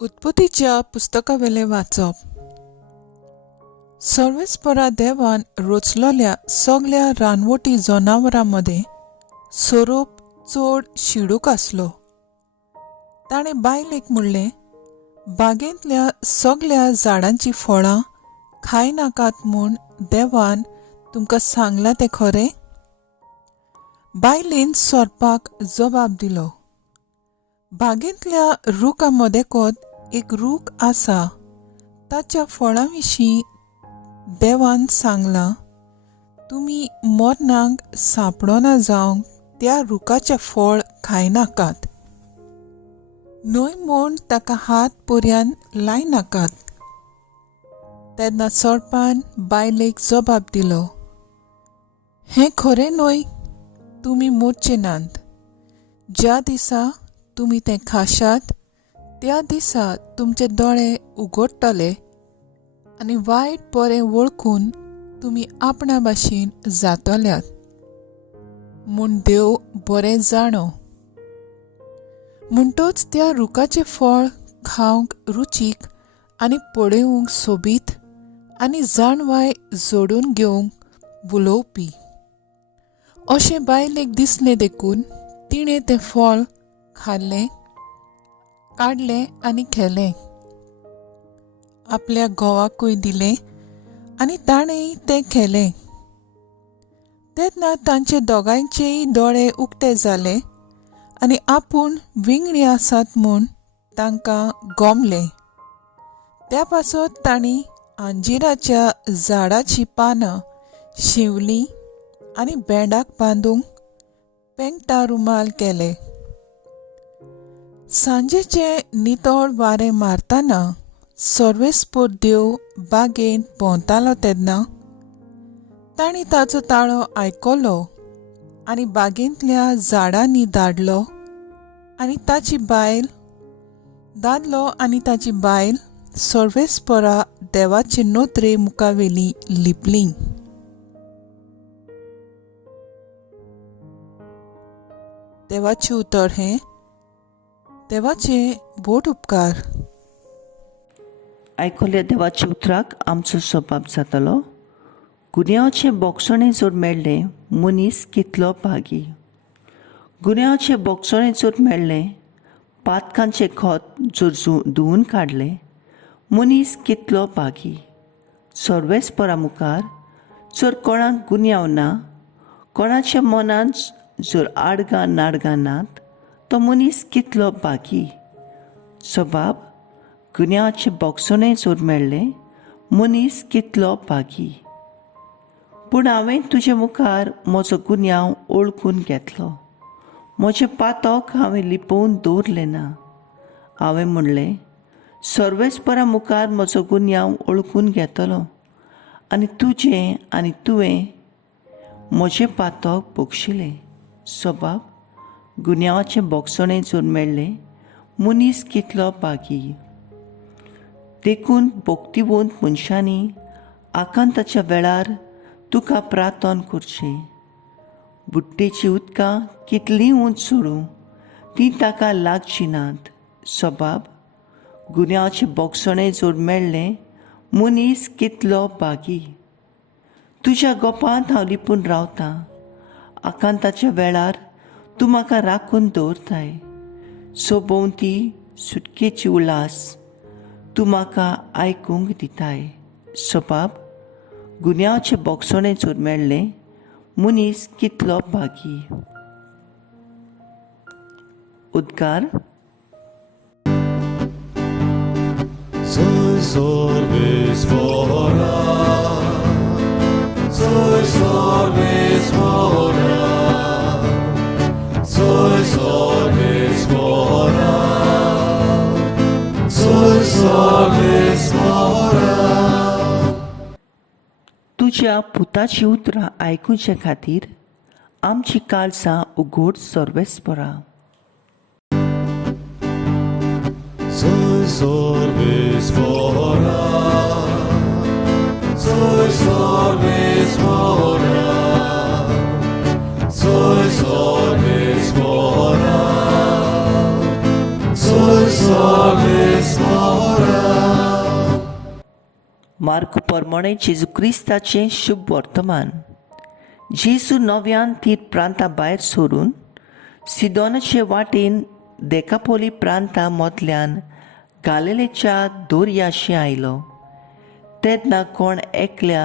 उत्पत्तीच्या पुस्तकावेले वाचप. सर्वेस्परा देवान रचलोल्या सगळ्या रानवटी जनावरांमध्ये सोरोप चड शिडूक आसलो. ताणें बायलेक म्हणलें, बागेंतल्या सगळ्या झाडांची फळां खाय नाकात म्हूण देवान तुमकां सांगलां तें खरें? बायलेन सोरपाक जबाब दिलो, बागेंतल्या रुखां मदेकोत एक रूख आसा, ताच्या फळां विशीं देवान सांगलां, तुमी मरणांक सांपडोना जावंक त्या रुखाचें फळ खाय नाकात, न्हय म्हूण ताका हात पर्यान लाय नाकात. तेन्ना सोरपान बायलेक जबाब दिलो, हें खरें न्हय, तुमी मरचे नात. ज्या दिसा तुमी तें खाशात त्या दिसा तुमचे दोळे उगडटले आनी वायट बरें वळखून तुमी आपणा भाशेन जातल्यात म्हूण देव बरें जाणो. म्हणटच त्या रुखाचें फळ खावंक रुचीक आनी पळोवंक सोबीत आनी जाणवाय जोडून घेवंक बुलोवपी अशें बायलेक दिसलें देखून तिणें तें फळ खाल्लें, काडलें आनी खेलें. आपल्या घोवाकूय दिलें आनी ताणेंय तें खेलें. तेन्ना तांचे दोगांयचेय दोळे उक्ते जाले आनी आपूण विंगडी आसात म्हूण तांकां गोमलें. त्या पासत तांणी अंजिराच्या झाडाची पानां शिंवलीं आनी बेंडाक बांदूंक पेंगटा रुमाल केले. सांजेचें नितळ वारें मारतना सर्वेस्पर देव बागेंत भोंवतालो तेन्ना तांणी ताचो ताळो आयकलो आनी बागेंतल्या झाडांनी धाडलो आनी दादलो आनी ताची बायल सर्वेस्परा देवाचे नोतरे मुखावेली लिपलीं. देवाचें उतर हें, देवाचे बोट उपकार. आयकल्ल्या देवाच्या उतराक आमचो सबाब जातलो. गुन्यांवाचें बोगसणें जर मेळ्ळें मनीस कितलो भागी. गुन्यांवाचें बोगसणें जर मेळ्ळें, पातकांचें खत जर धुवन काडलें, मनीस कितलो भागी. सर्वेस्परा मुखार जर कोणाक गुन्यांव ना, कोणाच्या मनांत जर आडगां नाडगां नात, तो मनीस कितलो भागी. सबाब, गुन्यांवाचें बोगसणें जर मेळ्ळें, मनीस कितलो भागी. पूण हांवें तुजे मुखार म्हजो गुन्यांव ओळखून घेतलो. म्हजें पातक हांवें लिपोवन दवरलें ना. हांवें म्हणलें, सर्वेस्परा मुखार म्हजो गुन्यांव ओळखून घेतलो आनी तुजें आनी तुवें म्हजें पातक बक्षिलें. सबाब, गुन्यांवाचें बोगसणें जर मेळ्ळें, मनीस कितलो भागी. देखून भोक्तिवंत मनशांनी आकांताच्या वेळार तुका प्रार्थना करचें. बुड्डेचीं उदकां कितलीं उंच सोडूं, तीं ताका लागचीं नात. सबाब, गुन्यांवाचें बोगसणें जर मेळ्ळें, मनीस कितलो भागी. तुज्या गोपांत हांव लिपून रावतां. आकांताच्या वेळार तूं म्हाका राखून दवरताय. सोबोवती सुटकेची उलास तूं म्हाका आयकूंक दिताय. सबाब, गुन्यांवाचें बोगसणें जर मेळ्ळें, मनीस कितलो भागी. उद्गार. Soy Sorvesvara, soy Sorvesvara, soy Sorvesvara, soy Sorvesvara. तुज्या पुताची उतरां आयकुचे खातीर आमची काळजां उगड सर्वेस्परा. Soy Sorvesvara, soy Sorvesvara, soy Sorvesvara, soy Sorvesvara. Mark प्रमाणे जेजू क्रिस्ताचें शुभ वर्तमान. जेजू नव्यान ती प्रांता भायर सोडून सिदोनाचे वाटेन देकापोली प्रांता मदल्यान गालिलेच्या दर्याशी आयलो. तेन्ना कोण एकल्या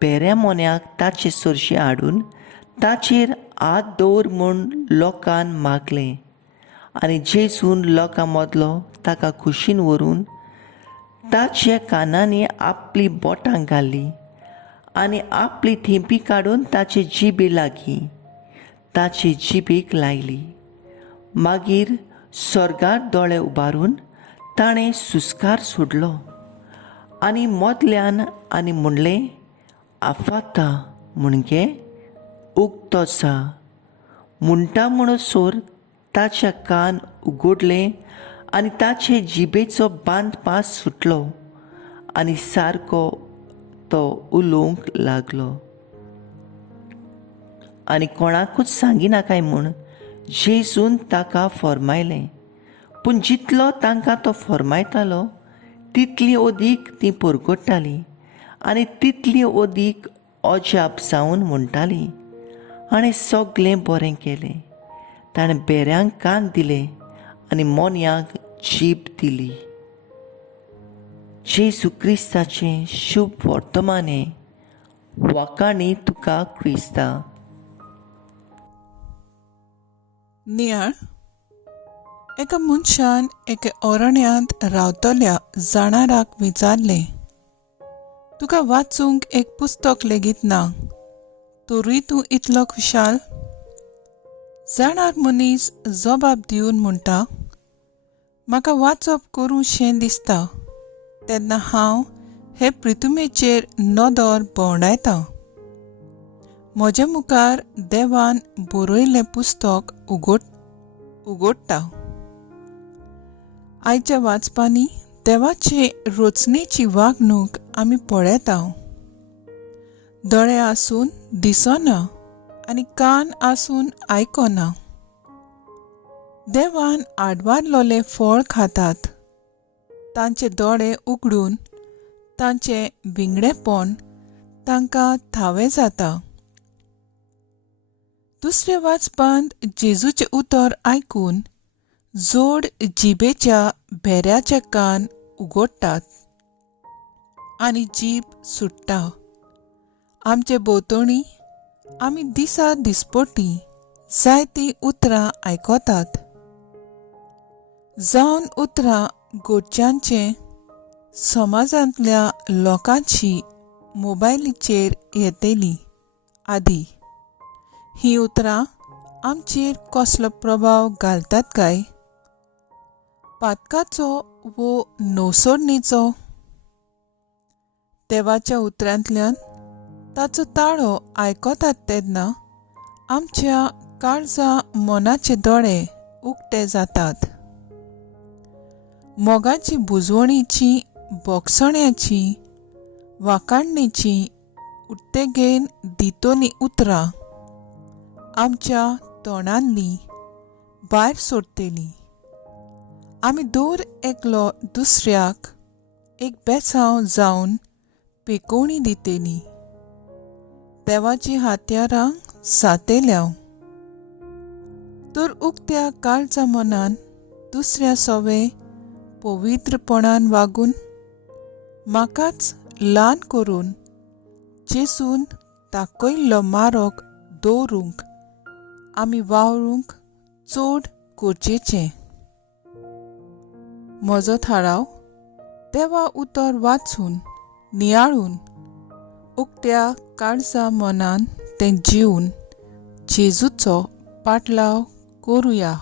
बेऱ्या मोन्याक ताचे सरशी हाडून ताचेर हात दवर म्हूण लोकांन मागलें. आनी जेजून लोकां मदलो ताका कुशीन व्हरून ताच्या कानांनी आपली बोटां घाली आनी आपली थिंपी काडून ताचे जिबे लागीं ताचे जिबेक लायली. मागीर स्वर्गार दोळे उबारून ताणें सुस्कार सोडलो आनी मोदल्यान आनी म्हणलें, आफाता, म्हणजे उक्तो जा. म्हणटा म्हणसर ताचे कान उगडले आनी ताचे जिबेचो बांद पास सुटलो आनी सारको तो उलोवंक लागलो. आनी कोणाकूच सांगिनाकाय म्हूण जेजून ताका फर्मायलें. पूण जितलो तांकां तो फर्मायतालो तितली ओदीक तीं परगडटालीं आनी तितली ओदीक अजाप जावन म्हणटालीं, हाणें सगळें बरें केलें. ताणें बेऱ्यांक कान दिले आनी मोन्यांक जीब दिली. जेजू क्रिस्ताचें शुभ वर्तमाने. वाकाणी तुका क्रिस्ता. नियाळ. एका मनशान एके अरण्यांत रावतल्या जाणाराक विचारलें, तुका वाचूंक एक पुस्तक लेगीत ना, तोरूय तूं इतलो खुशाल? जाणार मनीस जबाब दिवन म्हणटा, म्हाका वाचप करूं शें दिसता, तेन्ना हांव हे पृथ्वीचेर नदर भोंवडायतां. म्हजे मुखार देवान बरयल्लें पुस्तक उगडटा. आयच्या वाचपांनी देवाचे रचनेची वागणूक आमी पळयता. दोळे आसून दिसना आनी कान आसून आयकना. देवान आडवारलोलें फळ खातात. तांचे दोळे उगडून तांचें विंगडेपण तांकां थावें जाता. दुसऱ्या वाचपांत जेजूचें उतर आयकून जोड जिबेच्या भेऱ्याचे कान उगडटात आनी जीब सुट्टा. आमचे भोंवतणी आमी दिसा दिसपट्टी जायतीं उतरां आयकतात. जावन उतरां गोडच्यांचें समाजांतल्या लोकांची मोबायलीचेर येतेलीं. आदी हीं उतरां आमचेर कसलो प्रभाव घालतात काय? पातकाचो वो नवसोडणेचो? देवाच्या उतरांतल्यान ताचो ताळो आयकतात तेन्ना आमच्या काळजा मनाचे दोळे उक्ते जातात. मोगाची बुजवणीची, बोगसण्याची, वाकाणणेची, उड्डेगेन दितोलीं उतरां आमच्या तोंडांतलीं भायर सोडटलीं. आमी दर एकलो दुसऱ्याक एक बेसांव जावन पेकोवणी दितेलीं. देवाची हात्यारां सातेल्या. तर उक्त्या काळजा मनान दुसऱ्या सोवे पवित्रपणान वागून म्हाकाच ल्हान करून जेजून दाखयल्लो मार्ग दवरूंक आमी वावरूंक चड गरजेचें. म्हजो थाराव देवा उतर वाचून नियाळून उक्त्या काळजा मनान तें जिवन जेजूचो पाटलाव करुया.